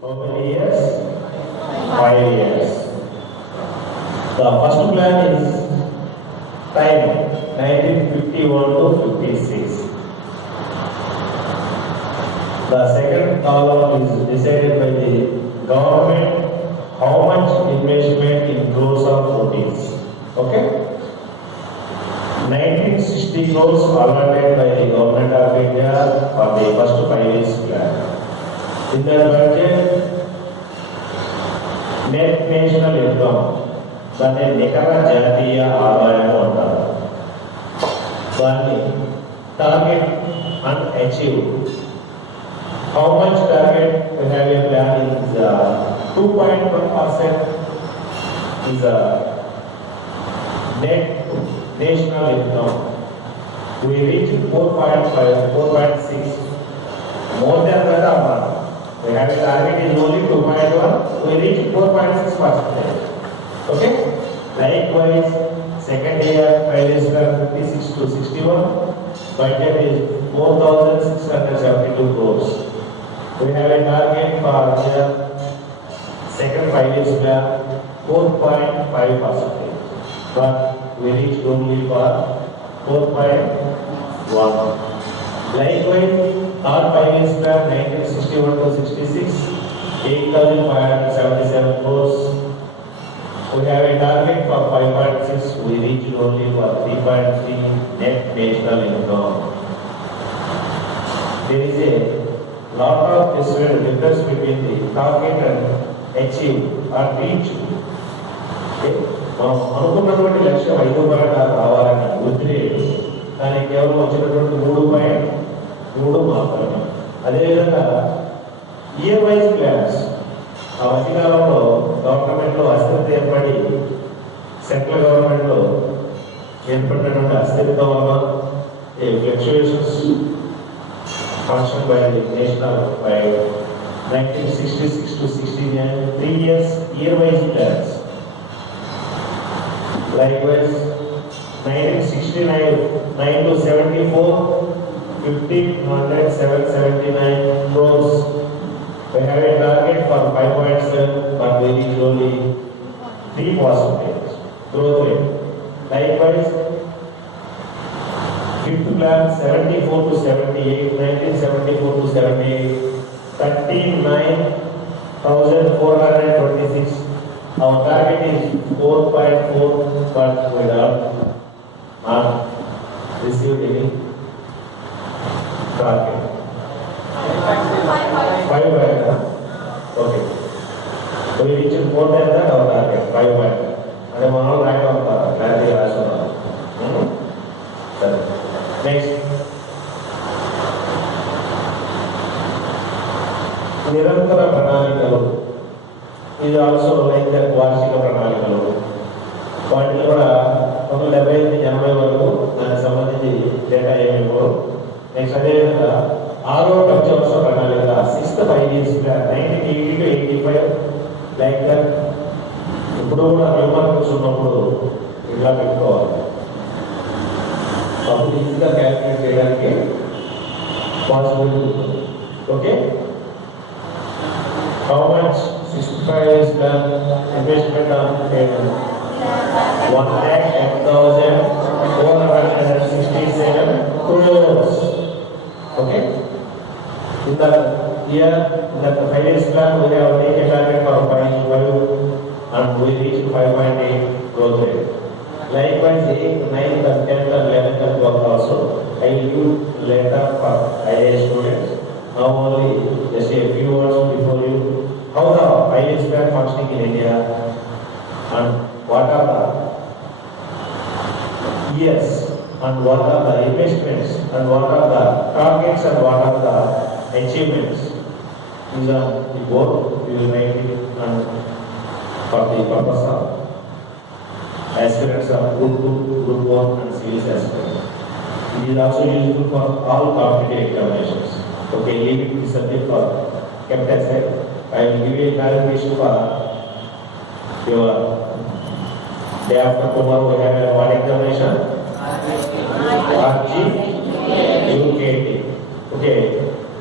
How many years? 5 years. The first plan is time 1951 to 56. The second column is decided by the government how much investment in crores of rupees. Okay? 1960 crores allotted by the government of India for the first 5 years plan. In the budget, net national income, దాన్ని నికర జాతీయ ఆదాయం అంటారు. దాన్ని target and achieve. How much target we have a plan is 2.1% is a net national income. We reach 4.5, 4.6. More than that, we have a target is only 2.1. We reach 4.6%. Okay. Likewise, second year 56 to 61. Budget is 4,672 crores. We have a target for the second 5 years plan 4.5%, but we reached only for 4.1. Likewise, third 5 years plan 1961 to 66, 8,577 crores. We have a target for 5.6. We reached only for 3.3 net national income. There is a lot of difference between the target and achieve or reach. మనం అనుకున్నటువంటి లక్ష్యం 5 రావాలని వృద్ధి, కానీ కేవలం వచ్చినటువంటి 3.3 మాత్రమే. అదేవిధంగా ఇయర్ వైజ్ ప్లాన్స్ ఆ మధ్యకాలంలో గవర్నమెంట్లో అస్థిరత ఏర్పడి సెంట్రల్ గవర్నమెంట్లో ఏర్పడినటువంటి అస్థిరత వల్ల fluctuations function by the national by 1966 to 69, 3 years year-wise plans. Likewise, 1969 9 to 74, 1,579 crores. We have a target for 5.7, but we reach only 3% growth rate. Likewise, fifth plan 74 to 78, 1974 to 78, 39,426. Our target is 4.4, but we have not received any target. 5 by that. Okay. So we reached 4 times that our target, 5 by that. And then one line of clarity also. Next. నిరంతర ప్రణాళికలు, ఇది also like వార్షిక ప్రణాళికలు. వాటిని కూడా 1975 వరకు దానికి సంబంధించి డేటా ఏమి ఇవ్వరు. నెక్స్ట్ అదేవిధంగా 6వ పంచవర్ష ప్రణాళిక 6th 5 years plan 1980 to 85 like ఇప్పుడు కూడా న్యూమారికల్స్ ఉన్నప్పుడు ఇలా పెట్టుకోవాలి. అప్పుడు ఈజీగా క్యాల్కులేట్ చేయడానికి పాసిబిలిటీ ఉంటుంది. Okay. How much 65 years plan investment on 1,10,467 crores. Okay. In the year that the 5 years plan we have taken target for 5 and we reached 5.8 growth rate. Likewise, 8th, 9th, 10th, 11th, and 12th also I will give later for IAS students. Now only just a few words before you. How the 5 years plan functioning in India and what are the years and what are the investments and what are the targets and what are the achievements. These are the board we will make it and for the purpose of aspirants of Group 2, Group 1 and Civil aspirants. It is also useful for all competitive examinations. Okay, leave it the subject for kept aside. I will give you a clarification for your day after tomorrow. We have a one examination. RG UKT. Okay,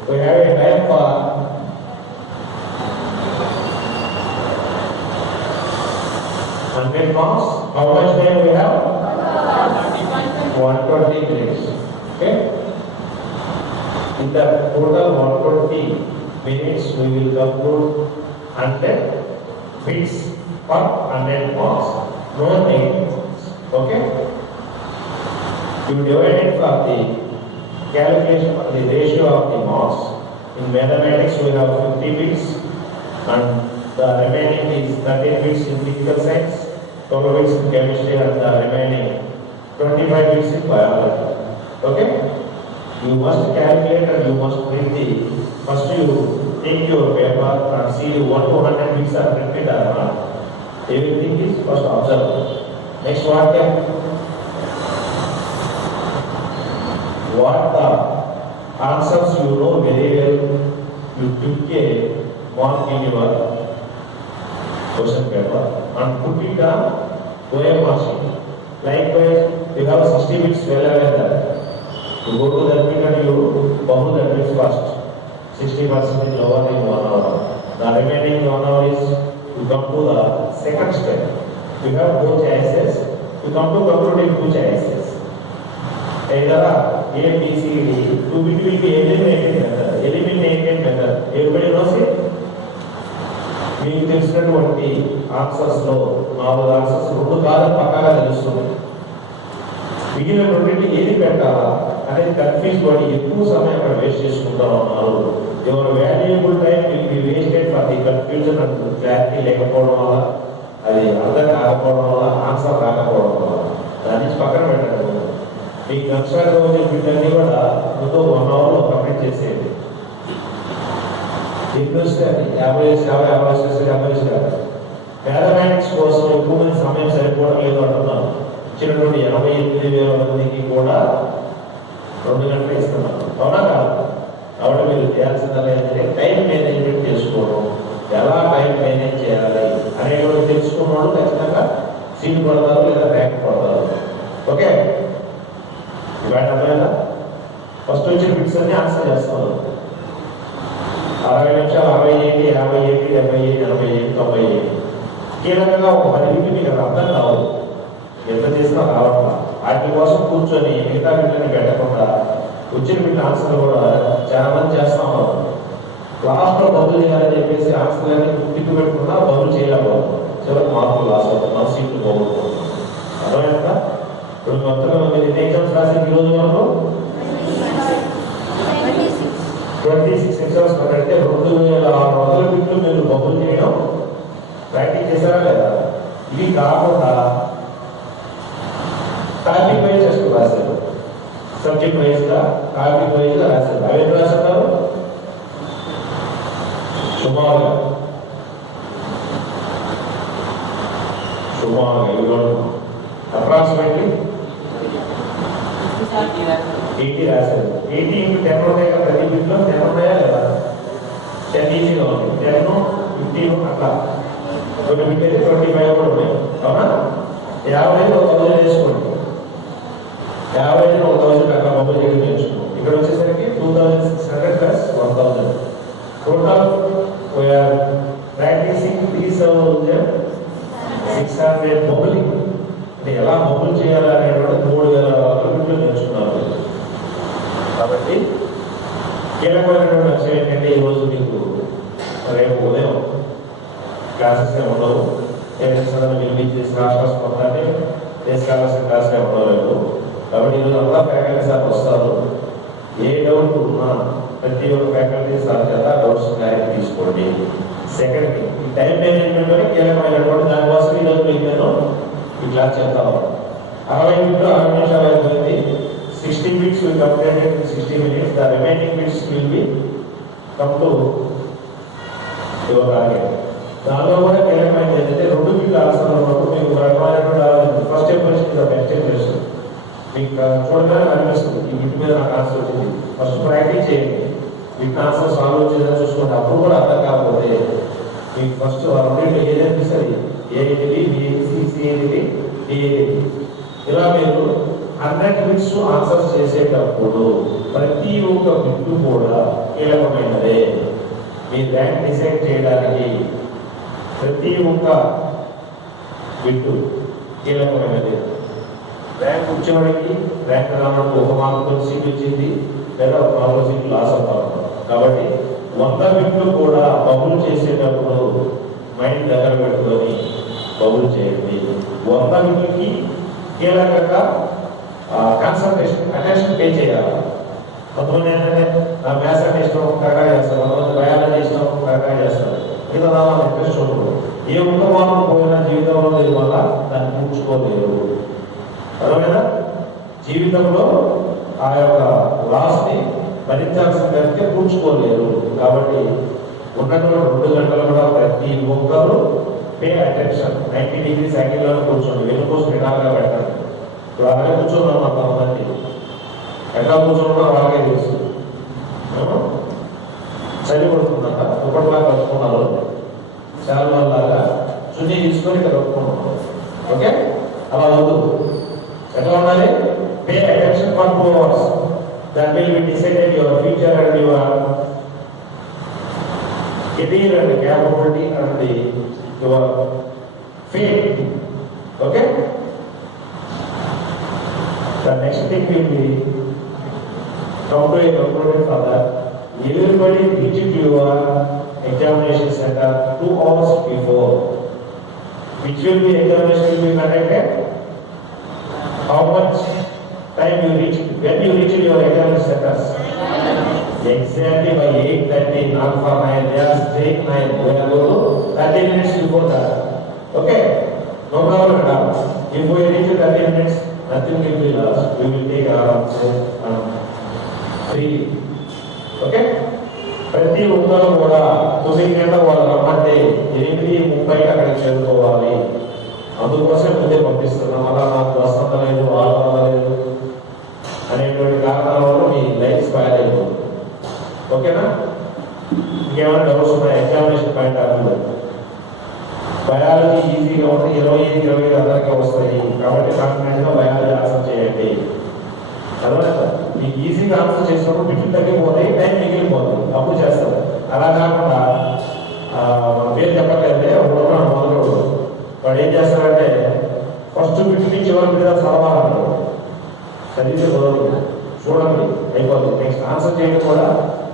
we have a time for 100 marks. How much time we have? 120 minutes. Okay. In the total 120 minutes, we will conclude 100 bits per 100 marks. No negatives. Okay. You divide it for the calculation of the ratio of the marks. In mathematics, we have 50 bits and the remaining is 13 bits in physical science, 12 bits in chemistry and the remaining 25 bits in biology. Okay? You must calculate and you must print the, first you take your paper and see 1 to 100 bits are printed or not. Everything is first observed. Next what the answers you know very well, you took a mark in your question paper and put it on OMR sheet. Likewise, you have 60 bits well aware that. You go to that bit and you bubble that bit first. 60% is lower than 1 hour. The remaining 1 hour is you come to the second step. You have both choices. You come to conclude 2 choices. Either A, B, C, D. 2 bit will be eliminated method. Eliminated method. Everybody knows it? మీకు తెలిసినటువంటి ఆన్సర్స్లో 4 answers 2 కాదని పక్కాగా తెలుస్తుంది. మిగిలిన రెండింటి ఏది పెట్టాలా అనేది కన్ఫ్యూజ్ పడి ఎక్కువ సమయం అక్కడ వేస్ట్ చేసుకుంటా ఉన్నారు. Your valuable time will be wasted for the confusion and clarity లేకపోవడం వల్ల, అది అర్థం కాకపోవడం వల్ల, ఆన్సర్ రాకపోవడం వల్ల దాని నుంచి పక్కన పెట్టండి. మీకు నక్షత్ర రోజు వీటన్నీ కూడా ముందు 1 అవర్లో కంప్లీట్ చేసేది. ఎప్పుడు వస్తే అది 50 మ్యాథమెటిక్స్ కోసం ఎక్కువ మంది సమయం సరిపోవడం లేదు అంటున్నాను. ఇచ్చినటువంటి 88,000 మందికి కూడా 2 గంటలు ఇస్తున్నాను. అవునా కాదు? కాబట్టి మీరు చేయాల్సిందల్లా ఏంటంటే టైం మేనేజ్మెంట్ చేసుకోవడం, ఎలా టైం మేనేజ్ చేయాలి అనేటువంటి తెలుసుకున్నాడు ఖచ్చితంగా సీట్ పడతారు లేదా ర్యాంక్ పడతారు. ఓకే, ఇవాళ అర్థమైందా? ఫస్ట్ వచ్చిన బిట్స్ అన్ని ఆన్సర్ చేస్తున్నారు. 60 నిమిషాలు 67, 57, 77, 87, 97 కీలకంగా ఒక 10 బిట్లు మీకు అర్థం కావాలి. ఎంత చేసినా రావట్లా. వాటి కోసం కూర్చొని మిగతా బిడ్డని పెట్టకుండా వచ్చిన బిడ్డ ఆన్సర్లు కూడా చాలా మంది చేస్తా ఉన్నారు. లాస్ట్లో బదులు చేయాలని చెప్పేసి ఆన్సర్లన్నీ తిప్పి పెట్టుకున్నా బదులు చేయలేకపోతున్నాం. చివరికి మార్కులు లాస్ అవుతున్నాం, సీట్లు పోగొట్టుకుంటున్నాం. అర్థమైందా? ఇప్పుడు మొత్తం మీరు ఎన్ని ఎగ్జామ్స్ రాసిన ఈ రోజు వరకు 26 ఎగ్జామ్స్ పెడితే 2,600 బిట్లు మీరు బదులు చేయడం ప్రాక్టీస్ చేశారా లేదా? ఇవి కాకుండా టాపిక్ వైజ్ టెస్ట్ రాశారు, సబ్జెక్ట్ వైజ్గా టాపిక్ వైజ్గా రాశారు. అవి ఎంత రాస్తున్నారు? సుమారుగా అప్రాక్సిమేట్లీ 80 రాశారు. 80 into 10 ఉంటాయి కదా, ప్రతి బిట్లో 10 ఉంటాయా లేదా? 10 ఈజీగా ఉంది. 10, 15 అట్లా కొన్ని బిట్ అయితే 25 కూడా ఉన్నాయి. అవునా? 50 1,000 వేసుకోండి. 50 1,000 అట్లా మొబైల్ చేయడం నేర్చుకోండి. ఇక్కడ వచ్చేసరికి 2,600 ప్లస్ 1,000 టోటల్ వీఆర్ ప్రాక్టీసింగ్ 3,600 మొబైలింగ్. అంటే ఎలా మొబైల్ చేయాలనేటువంటి 3,000 బిట్లు నేర్చుకున్నారు. కాబట్టి కీలకమైనటువంటి అంశం ఏంటంటే ఈరోజు మీకు రేపు ఉదయం క్లాసెస్ ఉండవు. పిలిపించేసి రాష్ట్ర మొత్తాన్ని తీసుకోవాల్సిన క్లాసులే ఉండలేదు. కాబట్టి ఈరోజు అంతా ఫ్యాకల్టీ సార్ వస్తారు. ఏ డౌట్ ఉన్నా ప్రతి ఒక్క ఫ్యాకల్టీ సార్ చేత డౌట్స్ క్లారిటీ తీసుకోండి. సెకండ్ ఈ టైం మేనేజ్మెంట్ అని కీలకమైనటువంటి దానికోసం ఈరోజు మీకు నేను ఈ క్లాస్ చేస్తాను. 60 నిమిషాలు 60 నిమిషాలు అయిపోయింది. 60 minutes will complete in 60 minutes. The remaining minutes will be come to your target. దానిలో కూడా కీలకమైనది ఏంటంటే 2 బిట్లు ఆన్సర్ ఉన్నప్పుడు మీకు రకమైనటువంటి first impression is the best impression. మీకు చూడగానే అనిపిస్తుంది ఈ బిట్ మీద నాకు ఆన్సర్ వచ్చింది. ఫస్ట్ ప్రాక్టీస్ చేయండి. బిట్ ఆన్సర్ సాల్వ్ వచ్చేదని చూసుకోండి. అప్పుడు కూడా అర్థం కాకపోతే మీకు ఫస్ట్ రెండింటి ఏది అనిపిస్తుంది, ఏది బిఏది డిఏది. ఇలా మీరు 100 బిట్స్ ఆన్సర్స్ చేసేటప్పుడు ప్రతి ఒక్క బిట్టు కూడా కీలకమైనదే. మీ ర్యాంక్ డిసైడ్ చేయడానికి ప్రతి ఒక్క బిట్టు కీలకమైనది. ర్యాంక్ వచ్చేవాడికి ర్యాంక్ రావడానికి ఒక మార్కుతో సీట్ వచ్చింది, లేదా ఒక మార్కుల సీట్ లాస్ అవుతాం. కాబట్టి 100 బిట్లు కూడా బబుల్ చేసేటప్పుడు మైండ్ దగ్గర పెట్టుకొని బబుల్ చేయండి. 100 బిట్లకి కీలకంగా కాన్సన్ట్రేషన్, అటెన్షన్ పే చేయాలి. కొంతమంది ఏంటంటే మ్యాథ్స్ అంటే ఇష్టం కరెక్ట్గా చేస్తారు, కొంతమంది బయాలజీ ఇష్టం కరెక్ట్గా చేస్తారు, మిగతా దాని ఇంట్రెస్ట్ ఉండదు. ఏ ఒక్క మార్పు పోయినా జీవితంలో దీని వల్ల దాన్ని పూడ్చుకోలేరు. అర్థమైనా? జీవితంలో ఆ యొక్క లాస్ని భరించాల్సిన కనుక పూడ్చుకోలేరు. కాబట్టి ఉన్నటువంటి 2 గంటలు కూడా ప్రతి ఒక్కరు పే అటెన్షన్, 90 డిగ్రీస్ యాంగిల్లో కూర్చోండి, వెనుకోసం విధాలుగా పెట్టండి. ఇప్పుడు అలాగే కూర్చోన్నాం కొంతమంది, ఎట్లా కూర్చోవడం వాళ్ళకే తెలుసు. చలి పడుతుందంట, దుప్పట్లా కలుపుకున్నారు, చాలా వాళ్ళలాగా చున్నీ తీసుకొని ఇక్కడ కలుపుకున్నాం. ఓకే, అలా వద్దు. ఎట్లా ఉండాలి? Pay attention for 2 hours. That will be decided your future and your career and capability and your fate. Okay? The next thing will be come to a conclusion for that. Everybody reach to your examination center 2 hours before. Which will be examination will be conducted? How much time you reach? When you reach your examination centers? Exactly by 8:30, not for 9. They are straight 9. We are going to 30 minutes before that. Okay? No problem at all. If we reach 30 minutes, nothing will be lost. We will take our free. Okay? ప్రతి ఒక్కరు కూడా 9 గంటల వాళ్ళు రమ్మంటే 8:30 అక్కడికి చేరుకోవాలి. అందుకోసం ముందే పంపిస్తున్నాం. అలా నాకు బస్ అందలేదు, వాళ్ళు అందలేదు అనేటువంటి కారణాల వల్ల మీ లైఫ్ స్పాయిల్ అయిపోతుంది. ఓకేనా? ఇంకేమైనా డౌట్స్ ఉన్నాయి? Examination point of view biology ఈజీగా ఉంటే 25 అందరికీ వస్తాయి. కాబట్టి కాన్ఫిడెంట్గా బయాలజీ ఆన్సర్ చేయండి. తర్వాత మీకు ఈజీగా ఆన్సర్ చేసినప్పుడు బిట్లు తగ్గిపోతాయి, టైం మిగిలిపోతుంది, అప్పుడు చేస్తారు. అలా కాకుండా మన పేరు చెప్పట్లేదే ఒకడున్నాడు మొదలు, వాడు ఏం చేస్తాడంటే ఫస్ట్ బిట్ నుంచి ఎవరి మీద చదవాలంటాడు. చదివితే కుదరదు, చూడండి అయిపోతుంది. నెక్స్ట్ ఆన్సర్ చేయడం కూడా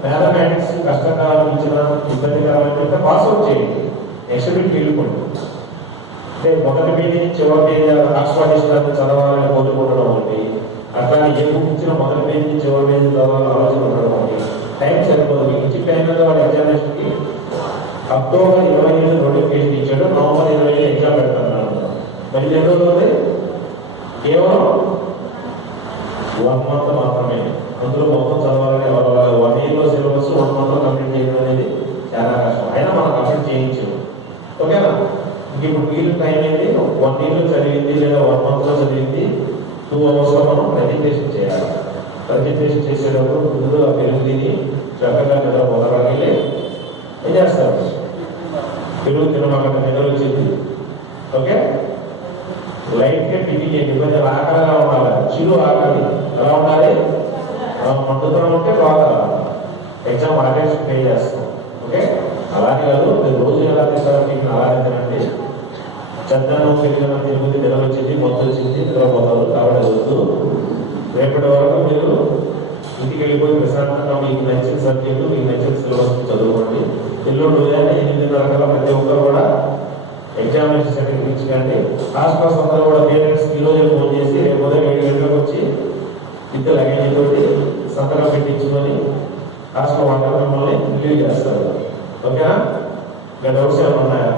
మ్యాథమెటిక్స్ కష్టంగా అనిపించిన ఇబ్బందికరమైన పాస్ అవుట్ చేయండి. నెక్స్ట్ బిట్కి వెళ్ళిపోండి. అంటే మొదటి పేజీ నుంచి చివరి పేజీ ఆక్స్ఫర్డ్ డిక్షనరీ చదవాలని కోరుకోవడం ఒకటి, అట్లానే ఏ బుక్ ఇచ్చినా మొదటి పేజీ నుంచి చివరి పేజీ చదవాలని ఆలోచన ఉండడం ఒకటి. టైం సరిపోదు. మీకు ఇచ్చిన టైం మీద వాళ్ళ ఎగ్జామినేషన్కి అక్టోబర్ 27 నోటిఫికేషన్ ఇచ్చాడు, నవంబర్ 20 ఎగ్జామ్ పెడతాను. మరి 2 రోజులు కేవలం 1 month మాత్రమే. అందులో మొత్తం చదవాలని 1 yearలో సిలబస్ 1 monthలో కంప్లీట్ చేయడం అనేది చాలా కష్టం. అయినా మనం కంప్లీట్ చేయించు. ఓకేనా? ఇంక ఇప్పుడు మిగిలిన టైం ఏంటి? 1 yearలో చదివింది లేదా 1 monthలో చదివింది 2 hours మనం ప్రజెంటేషన్ చేయాలి. ప్రజెంటేషన్ చేసేటప్పుడు ముందుగా పెరుగు తిని చక్కగా నిద్రపోతారు. ఏం చేస్తారు? పెరుగు తినమాక నిద్ర వచ్చింది. ఓకే, లైట్గా టిఫిన్ చేయండి. కొంచెం ఆకలిగా ఉండాలి, చిరు ఆకలి ఎలా ఉండాలి? మండుతనం ఉంటే బాగా ఎగ్జామ్ అటెన్షన్ పే చేస్తాం. ఓకే, అలాగే కాదు మీరు రోజు ఎలా తింటారో మీకు అలాగే తినండి. చద్దనం పెరిగిన తిరుగుతుంది, నిద్ర వచ్చింది, మొత్తం వచ్చింది, నిద్రపోతారు. కాబట్టి వద్దు. రేపటి వరకు మీరు ఇంటికి వెళ్ళిపోయి ప్రశాంతంగా మీకు నచ్చిన సబ్జెక్టు, మీకు నచ్చిన సిలబస్ చదువుకోండి. ఎల్లుండి ఉదయాన్నే 8:30 గంటల ప్రతి ఒక్కరు కూడా ఎగ్జామినేషన్ సెంటర్కి ఇచ్చుకోండి. ఆస్పాస్ అందరూ కూడా పేరెంట్స్ ఈరోజు ఫోన్ చేసి రేపు ఉదయం 7 గంటలకు వచ్చి విత్ లగేజ్ తోటి సంతకం పెట్టించుకొని హాస్టల్ వంట మిమ్మల్ని రిలీవ్ చేస్తారు. ఓకేనా? ఇంకా డౌట్స్ ఏమైనా ఉన్నాయా?